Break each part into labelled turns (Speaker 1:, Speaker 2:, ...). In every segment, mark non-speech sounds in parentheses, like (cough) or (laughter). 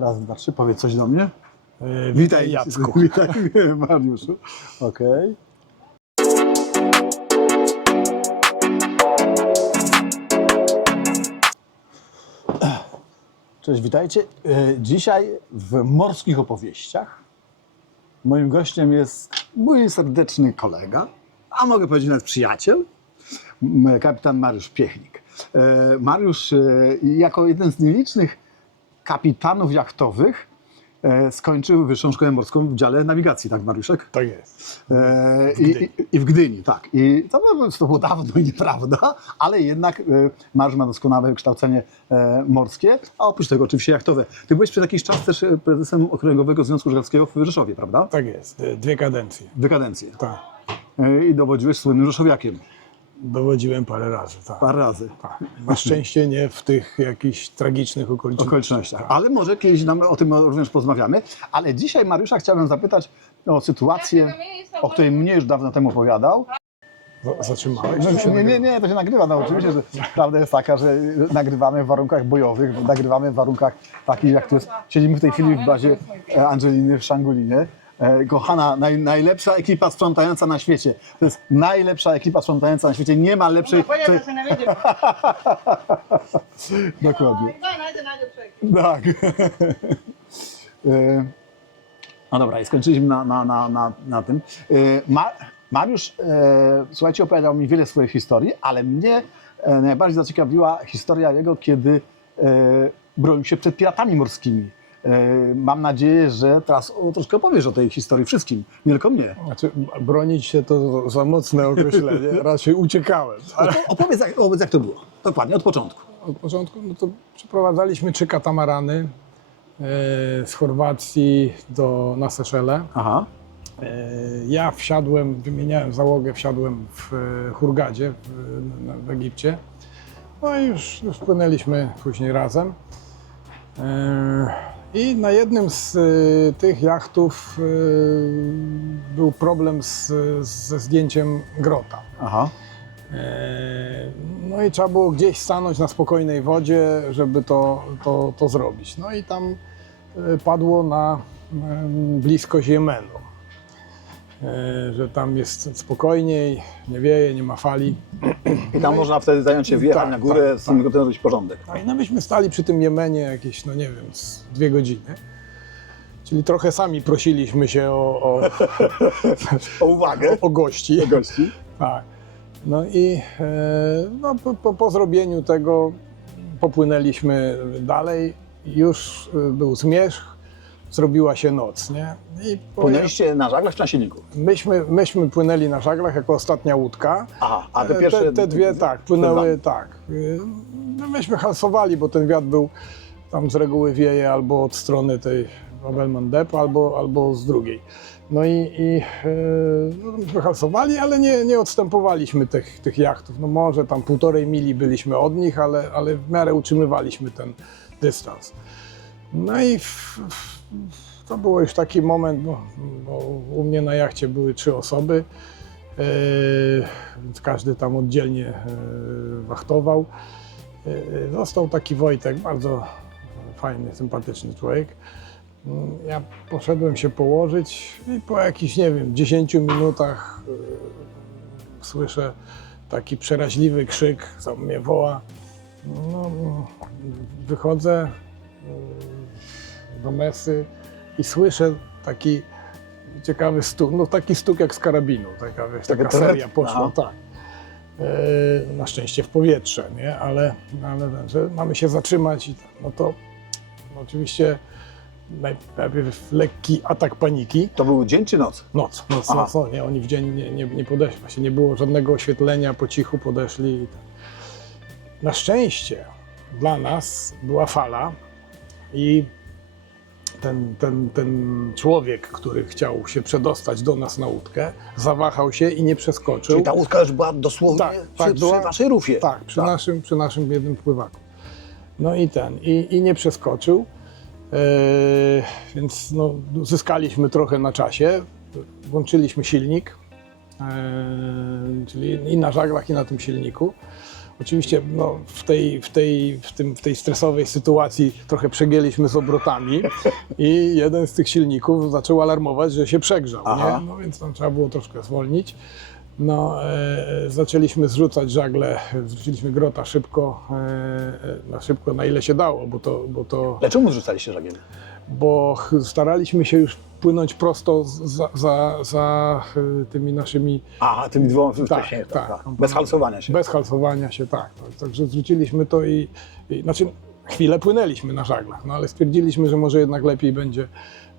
Speaker 1: Raz, dwa, trzy, powiedz coś do mnie.
Speaker 2: E, Witaj Jacku. (laughs)
Speaker 1: Witaj, Mariuszu. Okej. Cześć, witajcie. E, Dzisiaj w morskich opowieściach moim gościem jest mój serdeczny kolega, a mogę powiedzieć nawet przyjaciel, kapitan Mariusz Piechnik. E, Mariusz jako jeden z nielicznych kapitanów jachtowych e, skończył Wyższą Szkołę Morską w dziale nawigacji, tak Mariuszek?
Speaker 2: Tak jest.
Speaker 1: E,
Speaker 2: W
Speaker 1: i, i, w Gdyni, tak. I to, było- to było dawno i nieprawda, ale jednak e, Mariusz ma doskonałe wykształcenie e, morskie, a oprócz tego oczywiście jachtowe. Ty byłeś przez jakiś czas też prezesem Okręgowego Związku Żeglarskiego w Rzeszowie, prawda?
Speaker 2: Tak jest. Dwie kadencje.
Speaker 1: Dekadencję.
Speaker 2: Tak.
Speaker 1: E, I dowodziłeś słynnym Rzeszowiakiem.
Speaker 2: Dowodziłem parę razy. Tak.
Speaker 1: Parę razy.
Speaker 2: tak. Na szczęście nie w tych jakichś tragicznych okolicznościach.
Speaker 1: okolicznościach. Ale może kiedyś nam o tym również porozmawiamy. Ale dzisiaj Mariusza chciałem zapytać o sytuację, o której mnie już dawno temu opowiadał.
Speaker 2: Za- Zatrzymałeś?
Speaker 1: No, nie, nie, nie, to się nagrywa. No oczywiście, że prawda jest taka, że nagrywamy w warunkach bojowych, nagrywamy w warunkach takich, jak tu jest. Siedzimy w tej chwili w bazie Angeliny w Szangulinie. E, Kochana, naj, najlepsza ekipa sprzątająca na świecie. To jest najlepsza ekipa sprzątająca na świecie. Nie ma lepszej.
Speaker 3: Pojadę
Speaker 1: To,
Speaker 3: się na wiedzie. (laughs)
Speaker 1: dokładnie.
Speaker 3: No, najdę.
Speaker 1: Tak. (laughs) E, No dobra, i skończyliśmy na, na, na, na, na tym. E, Ma, Mariusz, słuchajcie, opowiadał mi wiele swoich historii, ale mnie najbardziej zaciekawiła historia jego, kiedy bronił się przed piratami morskimi. E, mam nadzieję, że teraz o, troszkę opowiesz o tej historii wszystkim, nie tylko mnie.
Speaker 2: Znaczy, bronić się to za mocne określenie. (laughs) Raczej uciekałem. Ale
Speaker 1: Opo- Opowiedz, jak, opowiedz, jak to było. Dokładnie, od początku.
Speaker 2: od początku no to przeprowadzaliśmy trzy katamarany e, z Chorwacji do, na Seszele.
Speaker 1: Aha.
Speaker 2: E, Ja wsiadłem, wymieniałem załogę, wsiadłem w Hurgadzie w, w Egipcie. No i już, już płynęliśmy później razem. E, I na jednym z e, tych jachtów e, był problem z, ze zdjęciem grota.
Speaker 1: Aha.
Speaker 2: E, No i trzeba było gdzieś stanąć na spokojnej wodzie, żeby to, to, to zrobić. No i tam e, padło na em, bliskość Jemenu. E, Że tam jest spokojniej, nie wieje, nie ma fali.
Speaker 1: I tam można wtedy zająć się wjechać
Speaker 2: Tak,
Speaker 1: na górę,
Speaker 2: tak,
Speaker 1: z tym grobem zrobić porządek.
Speaker 2: No i no myśmy stali przy tym Jemenie jakieś, no nie wiem, dwie godziny. Czyli trochę sami prosiliśmy się o, o, (laughs)
Speaker 1: O uwagę.
Speaker 2: o gości.
Speaker 1: gości.
Speaker 2: Tak. No i e, no, po, po, po zrobieniu tego popłynęliśmy dalej. Już e, był zmierzch, zrobiła się noc, nie? I
Speaker 1: Płynęliście na żaglach czy na silniku?
Speaker 2: myśmy, myśmy płynęli na żaglach jako ostatnia łódka.
Speaker 1: Aha, a te
Speaker 2: E,
Speaker 1: pierwsze...
Speaker 2: te, te dwie, tak, płynęły, tak. E, myśmy halsowali, bo ten wiatr był tam z reguły wieje albo od strony tej Babelman Dep, albo, albo z drugiej. No i, i e, no, myśmy halsowali, ale nie, nie odstępowaliśmy tych, tych jachtów. No może tam półtorej mili byliśmy od nich, ale, ale w miarę utrzymywaliśmy ten dystans. No i w, w, to był już taki moment, no, bo u mnie na jachcie były trzy osoby, e, więc każdy tam oddzielnie e, wachtował. E, Został taki Wojtek, bardzo fajny, sympatyczny człowiek. Mm, Ja poszedłem się położyć i po jakichś, nie wiem, 10 minutach słyszę taki przeraźliwy krzyk, co mnie woła. No, wychodzę e, do mesy i słyszę taki ciekawy stuk, no taki stuk jak z karabinu, taka, wiesz, taka seria poszła,
Speaker 1: Aha.
Speaker 2: tak. E, na szczęście w powietrze, nie? Ale, ale że mamy się zatrzymać i no to no oczywiście najpierw lekki atak paniki.
Speaker 1: To był dzień czy noc?
Speaker 2: Noc, noc,
Speaker 1: Aha.
Speaker 2: noc, no, nie, oni w dzień nie, nie, nie podeszli, właśnie nie było żadnego oświetlenia, po cichu podeszli. i tak. Na szczęście dla nas była fala i ten, ten, ten człowiek, który chciał się przedostać do nas na łódkę, zawahał się i nie przeskoczył.
Speaker 1: Czyli ta łódka już była dosłownie
Speaker 2: Tak,
Speaker 1: przy,
Speaker 2: tak,
Speaker 1: przy
Speaker 2: była-
Speaker 1: waszej rufie.
Speaker 2: Tak, przy, Naszym, przy naszym jednym pływaku. No i ten, i, i nie przeskoczył, Eee, więc no, zyskaliśmy trochę na czasie. Włączyliśmy silnik, eee, czyli i na żaglach, i na tym silniku. Oczywiście no, w, tej, w, tej, w, tym, w tej stresowej sytuacji trochę przegięliśmy z obrotami i jeden z tych silników zaczął alarmować, że się przegrzał.
Speaker 1: Aha.
Speaker 2: Nie? No więc tam trzeba było troszkę zwolnić. No, e, zaczęliśmy zrzucać żagle, zrzuciliśmy grota szybko, e, e, na szybko na ile się dało, bo to, bo to
Speaker 1: Ale czemu zrzucaliście żagiel?
Speaker 2: bo staraliśmy się już płynąć prosto za, za, za y, tymi naszymi,
Speaker 1: Aha, tymi dwoma
Speaker 2: Tak,
Speaker 1: wcześniej.
Speaker 2: tak.
Speaker 1: Tak, tak. Bez halsowania się.
Speaker 2: bez halsowania się, tak. tak. Także zrzuciliśmy to i, i znaczy chwilę płynęliśmy na żaglach, no ale stwierdziliśmy, że może jednak lepiej będzie,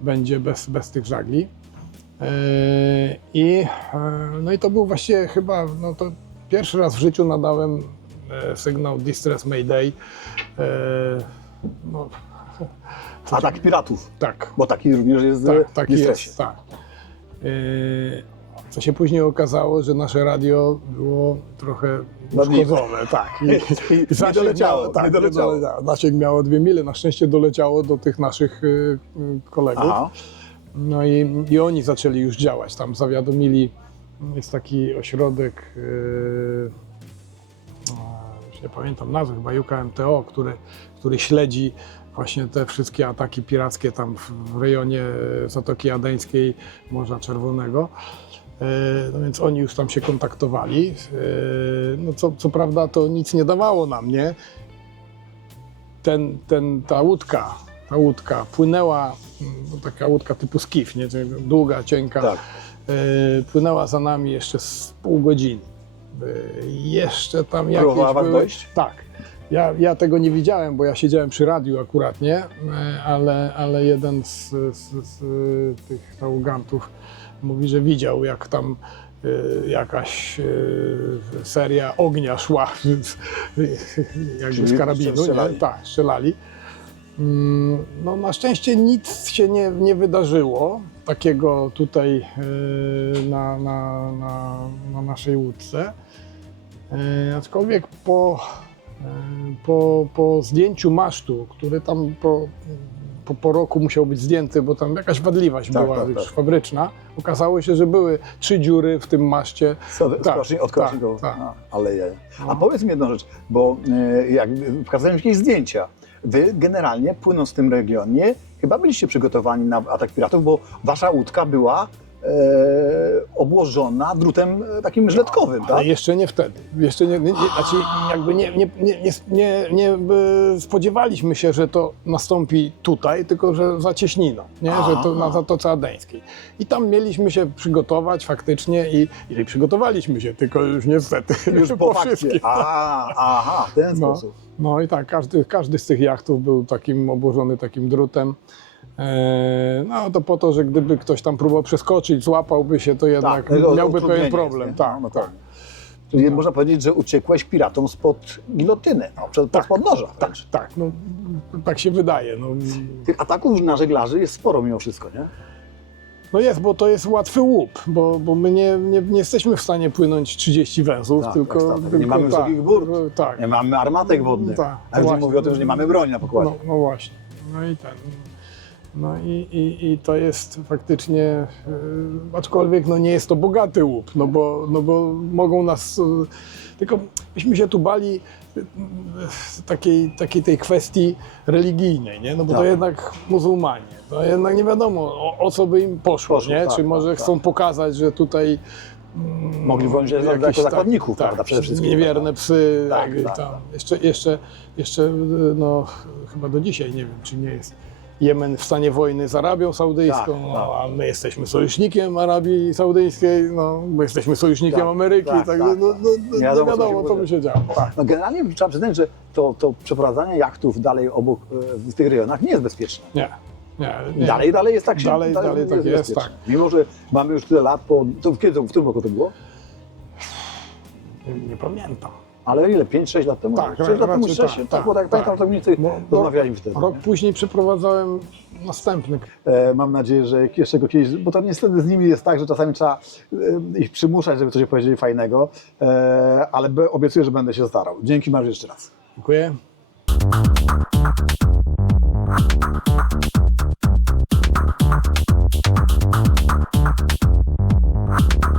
Speaker 2: będzie bez, bez tych żagli. Yy, I, yy, no i to był właściwie chyba, no to pierwszy raz w życiu nadałem e, sygnał Distress Mayday. No,
Speaker 1: Atak piratów,
Speaker 2: tak,
Speaker 1: bo taki również jest
Speaker 2: tak,
Speaker 1: w
Speaker 2: taki
Speaker 1: distresie.
Speaker 2: jest, tak. Yy, Co się później okazało, że nasze radio było trochę uszkodzone, tak.
Speaker 1: I (laughs) nie (laughs)
Speaker 2: zasięg
Speaker 1: doleciało,
Speaker 2: miało, tak,
Speaker 1: nie doleciało.
Speaker 2: Zasięg miało dwie mile, na szczęście doleciało do tych naszych y, y, kolegów.
Speaker 1: Aha.
Speaker 2: No i, i oni zaczęli już działać. Tam zawiadomili, jest taki ośrodek, yy, nie pamiętam nazwy, chyba UKMTO, który, który śledzi właśnie te wszystkie ataki pirackie tam w, rejonie Zatoki Adeńskiej, Morza Czerwonego. Yy, No więc oni już tam się kontaktowali. Yy, No co, co prawda to nic nie dawało nam, nie? Ten, ten, ta łódka, ta łódka płynęła, no taka łódka typu skif, nie? Długa, cienka.
Speaker 1: Tak.
Speaker 2: Yy, Płynęła za nami jeszcze z pół godziny. Jeszcze tam jakieś
Speaker 1: Próbowała
Speaker 2: były...
Speaker 1: dojść?
Speaker 2: Tak. Ja, ja tego nie widziałem, bo ja siedziałem przy radiu akurat, nie? Yy, Ale, ale jeden z, z, z tych załogantów mówi, że widział, jak tam y, jakaś y, seria ognia szła (laughs) jakby z karabinu. Nie? Tak, strzelali. Mm, No, na szczęście nic się nie, nie wydarzyło takiego tutaj na, na, na, na naszej łódce. Aczkolwiek po, po, po zdjęciu masztu, który tam po, po, po roku musiał być zdjęty, bo tam jakaś wadliwość
Speaker 1: Tak,
Speaker 2: była
Speaker 1: tak,
Speaker 2: już
Speaker 1: tak.
Speaker 2: fabryczna, okazało się, że były trzy dziury w tym maszcie.
Speaker 1: Co,
Speaker 2: Tak, tak,
Speaker 1: do...
Speaker 2: tak.
Speaker 1: A, ale je. A powiedz mi jedną rzecz, bo e, jak pokazałem jakieś zdjęcia, wy generalnie płynąc w tym regionie, chyba byliście przygotowani na atak piratów, bo wasza łódka była obłożona drutem e, takim żyletkowym, tak?
Speaker 2: Ale jeszcze nie wtedy. Jeszcze nie, nie, znaczy jakby nie, nie, nie, nie, nie, by spodziewaliśmy się, że to nastąpi tutaj, tylko że za cieśniną, nie? że to na Zatoce Adeńskiej. I tam mieliśmy się przygotować faktycznie i, i przygotowaliśmy się, tylko już niestety
Speaker 1: Już (laughs) po fakcie.
Speaker 2: wszystkim.
Speaker 1: A, aha, w ten
Speaker 2: No.
Speaker 1: sposób.
Speaker 2: No i tak, każdy, każdy z tych jachtów był takim obłożony takim drutem. Eee, No to po to, że gdyby ktoś tam próbował przeskoczyć, złapałby się, to jednak
Speaker 1: Tak, no,
Speaker 2: miałby pewien problem.
Speaker 1: jest,
Speaker 2: tak,
Speaker 1: No,
Speaker 2: tak.
Speaker 1: tak. Czyli można powiedzieć, że uciekłeś piratom spod gilotyny, no, przed,
Speaker 2: Tak.
Speaker 1: spod noża.
Speaker 2: Tak, tak, no, tak się wydaje. No,
Speaker 1: Tych ataków na żeglarzy jest sporo mimo wszystko, nie?
Speaker 2: no jest, bo to jest łatwy łup, bo, bo my nie, nie, nie jesteśmy w stanie płynąć 30 węzłów,
Speaker 1: Tak,
Speaker 2: tylko,
Speaker 1: tak, tak. Nie
Speaker 2: tylko
Speaker 1: mamy wysokich burt.
Speaker 2: Tak,
Speaker 1: Nie mamy armatek wodnych.
Speaker 2: Tak,
Speaker 1: A już nie mówię o tym, że nie mamy broni na pokładzie.
Speaker 2: no, no właśnie. No i ten. No i, i, i to jest faktycznie, yy, aczkolwiek no nie jest to bogaty łup, no bo, no bo mogą nas, yy, tylko myśmy się tu bali yy, takiej, takiej tej kwestii religijnej, nie? no bo to
Speaker 1: Tak.
Speaker 2: jednak muzułmanie, to jednak nie wiadomo o, o co by im poszło,
Speaker 1: Poszło,
Speaker 2: nie?
Speaker 1: tak,
Speaker 2: czy może
Speaker 1: tak,
Speaker 2: chcą pokazać, że tutaj mm,
Speaker 1: Mogli
Speaker 2: jakieś
Speaker 1: jako zakładników,
Speaker 2: tak,
Speaker 1: prawda, przede wszystkim,
Speaker 2: Niewierne psy,
Speaker 1: Tak,
Speaker 2: jakieś
Speaker 1: tak,
Speaker 2: tam.
Speaker 1: tak.
Speaker 2: Jeszcze, jeszcze, jeszcze, no chyba do dzisiaj nie wiem, czy nie jest Jemen w stanie wojny z Arabią Saudyjską,
Speaker 1: Tak,
Speaker 2: no,
Speaker 1: tak.
Speaker 2: a my jesteśmy sojusznikiem Arabii Saudyjskiej, no, bo jesteśmy sojusznikiem
Speaker 1: Tak,
Speaker 2: Ameryki,
Speaker 1: tak,
Speaker 2: także
Speaker 1: tak,
Speaker 2: no,
Speaker 1: tak.
Speaker 2: no, no,
Speaker 1: wiadomo,
Speaker 2: wiadomo,
Speaker 1: co
Speaker 2: by się działo. Tak.
Speaker 1: No generalnie trzeba przyznać, że to, to przeprowadzanie jachtów dalej obok, e, w tych rejonach nie jest bezpieczne.
Speaker 2: Nie, nie, nie.
Speaker 1: Dalej, dalej jest tak się
Speaker 2: Dalej, dalej tak jest,
Speaker 1: bezpieczne.
Speaker 2: tak.
Speaker 1: Mimo, że mamy już tyle lat, po, to kiedy, w którym roku to było?
Speaker 2: Nie, nie pamiętam.
Speaker 1: Ale ile? 5-6 lat temu?
Speaker 2: Tak,
Speaker 1: 6 lat temu, 6,
Speaker 2: tak,
Speaker 1: tak,
Speaker 2: tak,
Speaker 1: bo tak,
Speaker 2: tak
Speaker 1: pamiętam, to mniej więcej
Speaker 2: bo, no, no,
Speaker 1: rozmawialiśmy wtedy.
Speaker 2: Rok
Speaker 1: nie?
Speaker 2: później przeprowadzałem następny.
Speaker 1: E, mam nadzieję, że jeszcze go kiedyś, bo tam niestety z nimi jest tak, że czasami trzeba e, ich przymuszać, żeby coś powiedzieli fajnego, e, ale obiecuję, że będę się starał. Dzięki Mariusz jeszcze raz.
Speaker 2: Dziękuję. Thank you.